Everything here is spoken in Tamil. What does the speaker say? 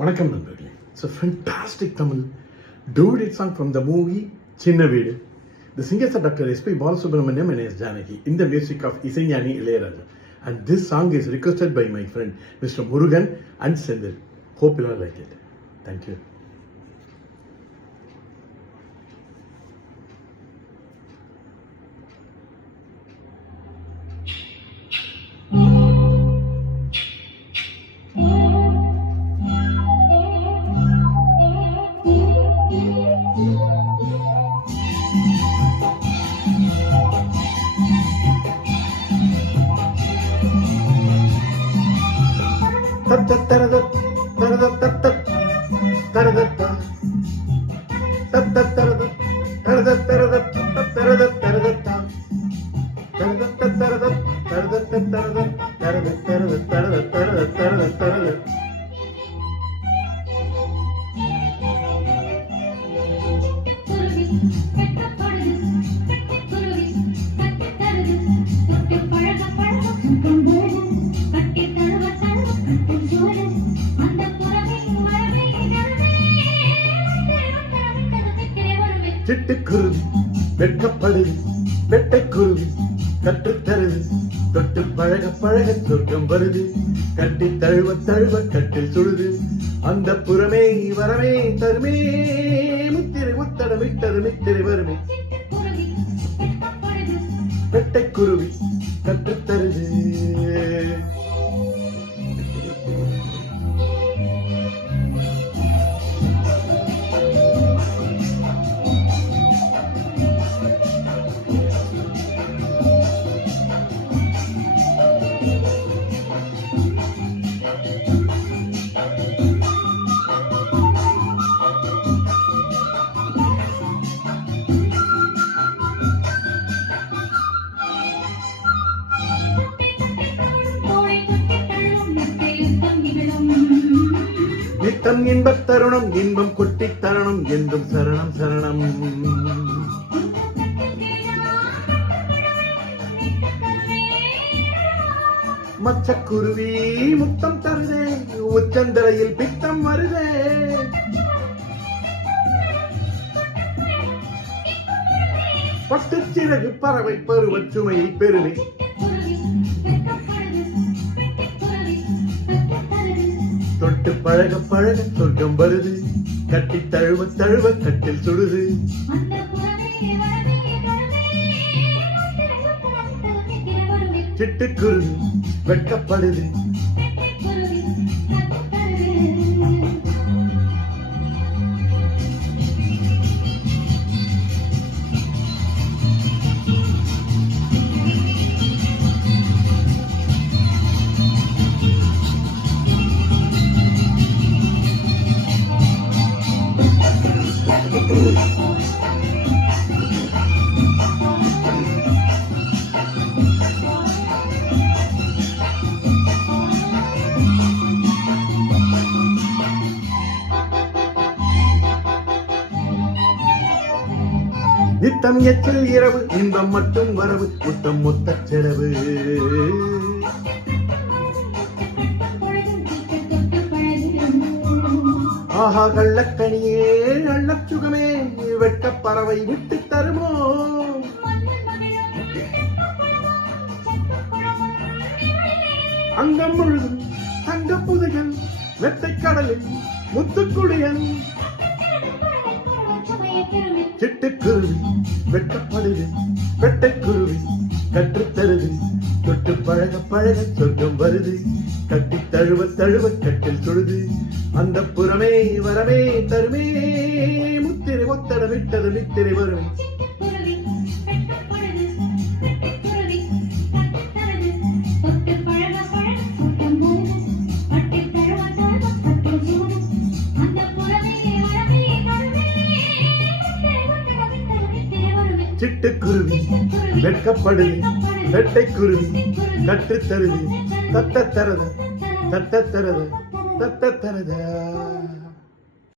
வணக்கம் நண்பர்களே. It's a fantastic Tamil duet song from the movie Chinna Veedu. The singers are Dr. S.P. Balasubramaniam and S. Janaki in the music of Isaignani Ilayaraja. And this song is requested by my friend Mr. Murugan and Sendil. Hope you all like it. Thank you. சிட்டுக்குருவி வெட்கப்படுது, வெட்டைக்குருவி கற்றுத்தருது, தொட்டு பழக பழக சொர்க்கம் வருது, கட்டி தழுவ தழுவ கட்டில் சுடுது, அந்த புறமே வரமே தருமே, முத்திரை முத்தடம் விட்டது மித்திரை வருமே, வெட்டைக்குருவி கற்றுத்தருது. நித்தம் இன்பத் தருணம், இன்பம் கொட்டித் தருணம் என்றும் சரணம் சரணம். மச்சக்குருவி முத்தம் தருதே, உச்சந்தரையில் பித்தம் வருதே, பட்டுச் சிறகு பறவை பருவச் சுமையை பெருமை, தொட்டு பழக பழக சொர்க்கம் வருது, கட்டி தழுவ தழுவ கட்டில் சுடுது, சிட்டுக்குருவி வெட்கப்படுது. நித்தம் எச்சில் இரவு, இன்பம் மட்டும் வரவு, முத்தம் மொத்த செலவு, ஆஹா கள்ளக்கனியே அள்ளச் சுகமே, வெட்டப் பறவை விட்டு தருமோ, அங்கம் முழுதும் தங்க புதையல், மெத்தை கடலில் முத்துக்குடியன், சிட்டுக்குருவி வெட்கப்படுது, வெட்டைக்குருவி கற்றுத்தருது, தொட்டு பழக பழக சொர்க்கம் வருது, கட்டி தழுவ தழுவ கட்டில் சுடுது, அந்த புறமே வரமே தருமே, முத்திரை ஒத்தட விட்டது மித்திரை வருமே, சிட்டுக்குருவி வெட்கப்படுது, வெட்டைக்குருவி கற்றுத்தருது, தத்த தரத தத்த தரத தத்த தரத.